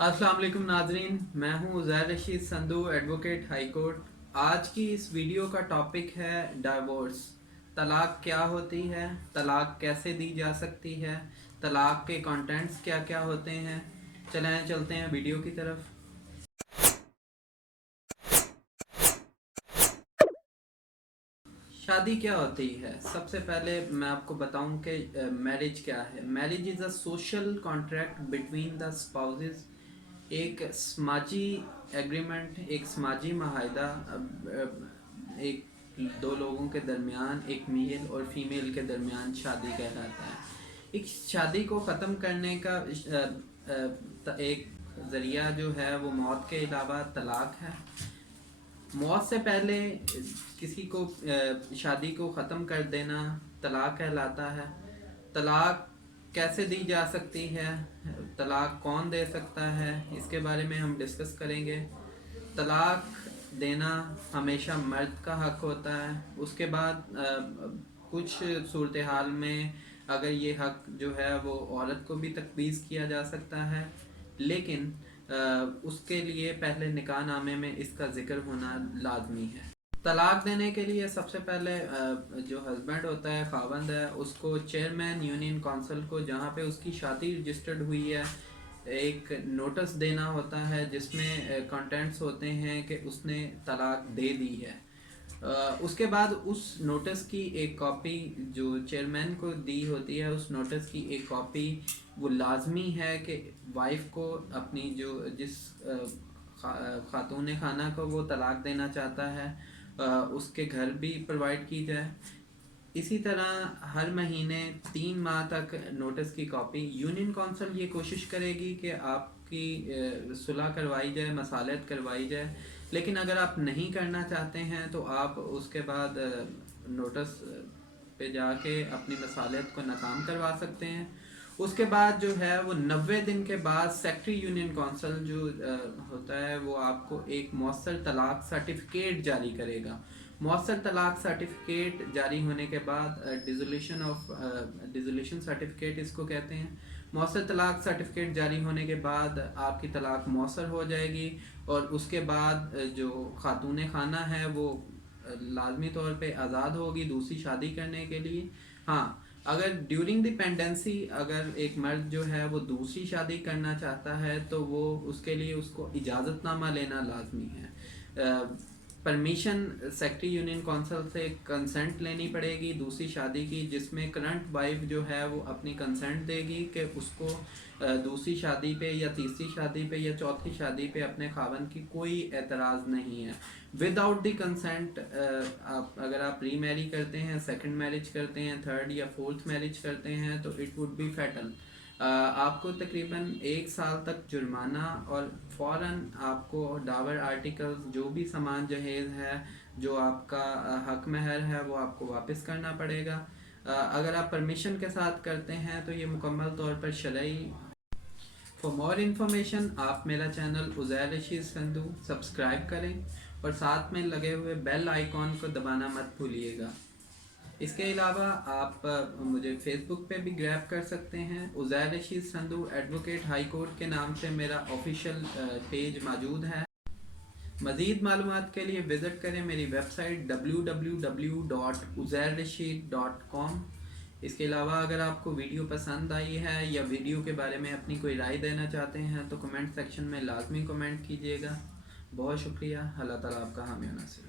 अस्सलाम वालेकुम नाजरीन, मैं हूं Uzair Rashid Sandhu, advocate high court. आज की इस वीडियो का टॉपिक है डाइवोर्स। तलाक क्या होती है, तलाक कैसे दी जा सकती है, तलाक के कंटेंट्स क्या क्या होते हैं। चलते हैं वीडियो की तरफ। शादी क्या होती है? सबसे पहले मैं आपको बताऊं कि मैरिज क्या है। Marriage is a social contract between the spouses. एक समाजी एग्रीमेंट, एक समाजी माहिदा, एक दो लोगों के दरमियान, एक मेल और फीमेल के दरमियान शादी कहलाता है। एक शादी को ख़त्म करने का एक ज़रिया जो है वो मौत के अलावा तलाक है। मौत से पहले किसी को शादी को ख़त्म कर देना तलाक कहलाता है। तलाक कैसे दी जा सकती है, तलाक कौन दे सकता है, इसके बारे में हम डिस्कस करेंगे। तलाक देना हमेशा मर्द का हक होता है। उसके बाद कुछ सूरत हाल में अगर ये हक जो है वो औरत को भी तकवीज़ किया जा सकता है, लेकिन उसके लिए पहले निकाह नामे में इसका जिक्र होना लाजमी है। तलाक देने के लिए सबसे पहले जो हस्बैंड होता है, खावंद है, उसको चेयरमैन यूनियन काउंसिल को, जहाँ पे उसकी शादी रजिस्टर्ड हुई है, एक नोटिस देना होता है जिसमें कंटेंट्स होते हैं कि उसने तलाक दे दी है। उसके बाद उस नोटिस की एक कॉपी जो चेयरमैन को दी होती है, उस नोटिस की एक कॉपी वो लाजमी है कि वाइफ को अपनी जो जिस खातून खाना को वो तलाक देना चाहता है उसके घर भी प्रोवाइड की जाए। इसी तरह हर महीने 3 माह तक नोटिस की कॉपी यूनियन काउंसिल ये कोशिश करेगी कि आपकी सुलह करवाई जाए, मसालत करवाई जाए। लेकिन अगर आप नहीं करना चाहते हैं तो आप उसके बाद नोटिस पे जाके अपनी मसालत को नाकाम करवा सकते हैं। उसके बाद जो है वो 90 दिन के बाद सेक्रेटरी यूनियन काउंसिल जो होता है वो आपको एक मौसर तलाक सर्टिफिकेट जारी करेगा। मौसर तलाक सर्टिफिकेट जारी होने के बाद डिसोल्यूशन सर्टिफिकेट इसको कहते हैं। मौसर तलाक सर्टिफिकेट जारी होने के बाद आपकी तलाक मौसर हो जाएगी और उसके बाद जो खातून खाना है वो लाजमी तौर पे आज़ाद होगी दूसरी शादी करने के लिए। हाँ, अगर ड्यूरिंग द पेंडेंसी अगर एक मर्द जो है वो दूसरी शादी करना चाहता है तो वो उसके लिए उसको इजाज़तनामा लेना लाजमी है। परमिशन सेक्रेटरी यूनियन काउंसिल से कंसेंट लेनी पड़ेगी दूसरी शादी की, जिसमें करंट वाइफ जो है वो अपनी कंसेंट देगी कि उसको दूसरी शादी पे या तीसरी शादी पे या चौथी शादी पे अपने खावन की कोई एतराज़ नहीं है। विदाउट द कंसेंट अगर आप री मैरी करते हैं, सेकंड मैरिज करते हैं, थर्ड या फोर्थ मैरिज करते हैं तो इट वुड बी फैटल। आपको तकरीबन 1 साल तक जुर्माना और फ़ौरन आपको डावर आर्टिकल्स जो भी सामान जहेज़ है, जो आपका हक महर है, वो आपको वापस करना पड़ेगा। अगर आप परमिशन के साथ करते हैं तो ये मुकम्मल तौर पर शरई। फॉर मोर इन्फॉर्मेशन आप मेरा चैनल उज़ैर रशीद संधू सब्सक्राइब करें और साथ में लगे हुए बेल आइकॉन को दबाना मत भूलिएगा। इसके अलावा आप मुझे फेसबुक पे भी ग्रैब कर सकते हैं। Uzair Rashid Sandhu advocate high court के नाम से मेरा ऑफिशियल पेज मौजूद है। मज़ीद मालूमात के लिए विज़िट करें मेरी वेबसाइट www.uzairrashid.com। इसके अलावा अगर आपको वीडियो पसंद आई है या वीडियो के बारे में अपनी कोई राय देना चाहते हैं तो कमेंट सेक्शन में लाजमी कमेंट कीजिएगा। बहुत शुक्रिया। अल्लाह ताला आपका हामी नासिर।